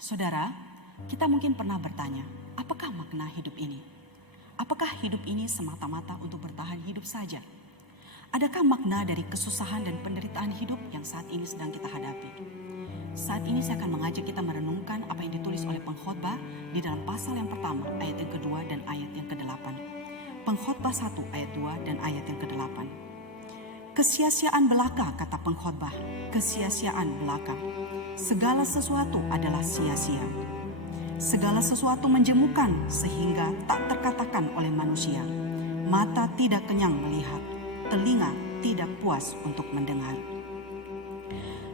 Saudara, kita mungkin pernah bertanya, apakah makna hidup ini? Apakah hidup ini semata-mata untuk bertahan hidup saja? Adakah makna dari kesusahan dan penderitaan hidup yang saat ini sedang kita hadapi? Saat ini saya akan mengajak kita merenungkan apa yang ditulis oleh pengkhotbah di dalam pasal yang pertama, ayat yang kedua dan ayat yang ke-8. Pengkhotbah 1 ayat 2 dan ayat yang ke-8. Kesia-siaan belaka, kata pengkhotbah, kesia-siaan belaka. Segala sesuatu adalah sia-sia. Segala sesuatu menjemukan sehingga tak terkatakan oleh manusia. Mata tidak kenyang melihat, telinga tidak puas untuk mendengar.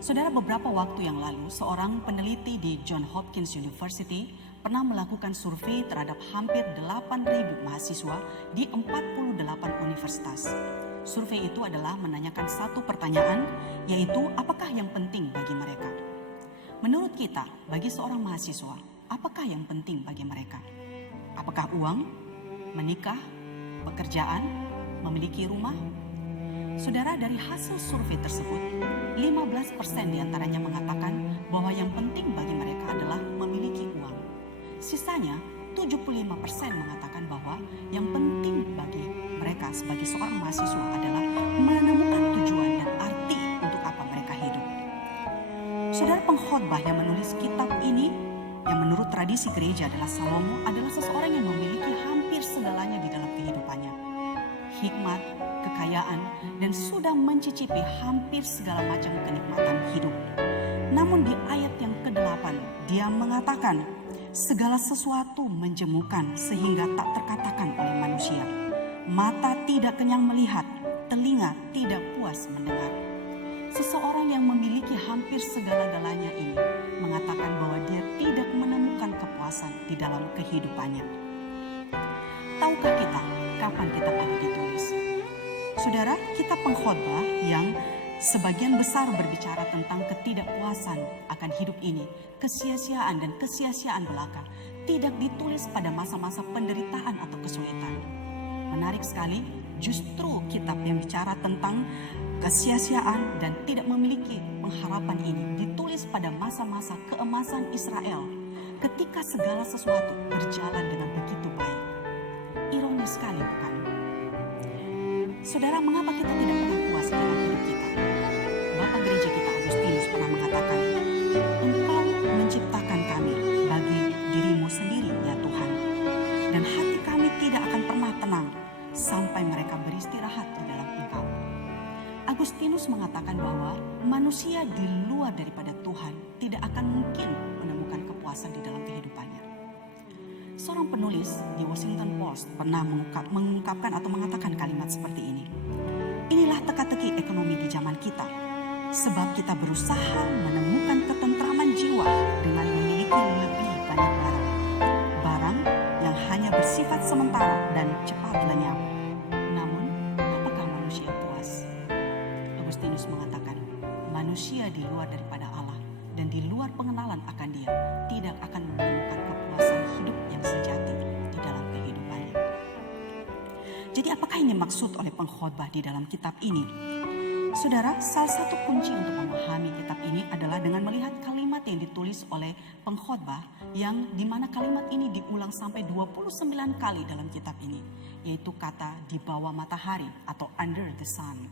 Saudara, beberapa waktu yang lalu seorang peneliti di Johns Hopkins University pernah melakukan survei terhadap hampir 8.000 mahasiswa di 48 universitas. Survei itu adalah menanyakan satu pertanyaan, yaitu apakah yang penting bagi mereka. Menurut kita, bagi seorang mahasiswa, apakah yang penting bagi mereka? Apakah uang, menikah, pekerjaan, memiliki rumah? Saudara, dari hasil survei tersebut, 15% diantaranya mengatakan bahwa yang penting bagi mereka adalah memiliki uang. Sisanya, 75% mengatakan bahwa yang penting bagi mereka sebagai seorang mahasiswa adalah menemukan tujuan dan arti untuk apa mereka hidup. Saudara, pengkhotbah yang menulis kitab ini, yang menurut tradisi gereja adalah Salomo, adalah seseorang yang memiliki hampir segalanya di dalam kehidupannya. Hikmat, kekayaan, dan sudah mencicipi hampir segala macam kenikmatan hidup. Namun di ayat yang ke-8, dia mengatakan, segala sesuatu menjemukan sehingga tak terkatakan oleh manusia. Mata tidak kenyang melihat, telinga tidak puas mendengar. Seseorang yang memiliki hampir segala-galanya ini mengatakan bahwa dia tidak menemukan kepuasan di dalam kehidupannya. Tahukah kita kapan kitab ini ditulis? Saudara, kitab pengkhotbah yang sebagian besar berbicara tentang ketidakpuasan akan hidup ini, kesia-siaan dan kesia-siaan belaka, tidak ditulis pada masa-masa penderitaan atau kesulitan. Menarik sekali, justru kitab yang bicara tentang kesia-siaan dan tidak memiliki pengharapan ini ditulis pada masa-masa keemasan Israel, ketika segala sesuatu berjalan dengan begitu baik. Ironis sekali, bukan? Saudara, mengapa kita tidak pernah puas dalam hidup kita? Bapak gereja kita Agustinus pernah mengatakan, Engkau menciptakan kami bagi dirimu sendiri, ya Tuhan. Dan hati kami tidak akan pernah tenang sampai mereka beristirahat di dalam Engkau. Agustinus mengatakan bahwa manusia di luar daripada Tuhan tidak akan mungkin menemukan kepuasan di dalam kehidupannya. Seorang penulis di Washington Post pernah mengungkapkan atau mengatakan kalimat seperti ini. Inilah teka-teki ekonomi di zaman kita. Sebab kita berusaha menemukan ketentraman jiwa dengan memiliki lebih banyak barang. Barang yang hanya bersifat sementara dan cepat lenyap. Namun, apakah manusia puas? Agustinus mengatakan, manusia di luar daripada Allah dan di luar pengenalan akan Dia tidak akan menemukan kepuasan hidup yang sejati di dalam kehidupannya. Jadi apakah yang dimaksud oleh pengkhotbah di dalam kitab ini? Saudara, salah satu kunci untuk memahami kitab ini adalah dengan melihat kalimat yang ditulis oleh pengkhotbah, yang dimana kalimat ini diulang sampai 29 kali dalam kitab ini, yaitu kata di bawah matahari atau under the sun.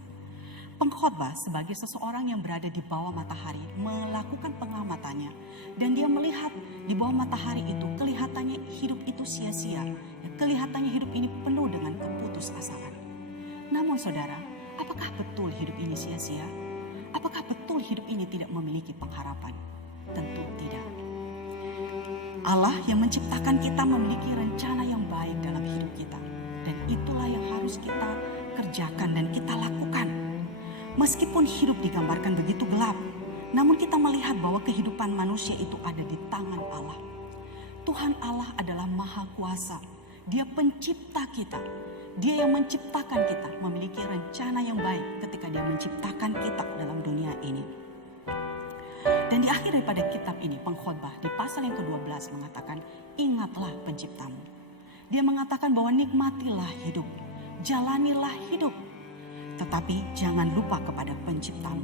Pengkhotbah sebagai seseorang yang berada di bawah matahari melakukan pengamatannya, dan dia melihat di bawah matahari itu kelihatannya hidup itu sia-sia, kelihatannya hidup ini penuh dengan keputusasaan. Namun saudara, apakah betul hidup ini sia-sia? Apakah betul hidup ini tidak memiliki pengharapan? Tentu tidak. Allah yang menciptakan kita memiliki rencana yang baik dalam hidup kita, dan itulah yang harus kita kerjakan dan kita lakukan. Meskipun hidup digambarkan begitu gelap, namun kita melihat bahwa kehidupan manusia itu ada di tangan Allah. Tuhan Allah adalah Maha Kuasa. Dia pencipta kita. Dia yang menciptakan kita, memiliki rencana yang baik ketika Dia menciptakan kita dalam dunia ini. Dan di akhir daripada kitab ini, pengkhotbah di pasal yang ke-12 mengatakan, ingatlah penciptamu. Dia mengatakan bahwa nikmatilah hidup, jalanilah hidup, tetapi jangan lupa kepada penciptamu.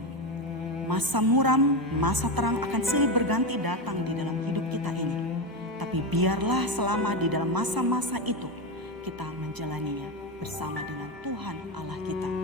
Masa muram, masa terang akan silih berganti datang di dalam hidup kita ini. Tapi biarlah selama di dalam masa-masa itu kita menjalaninya bersama dengan Tuhan Allah kita.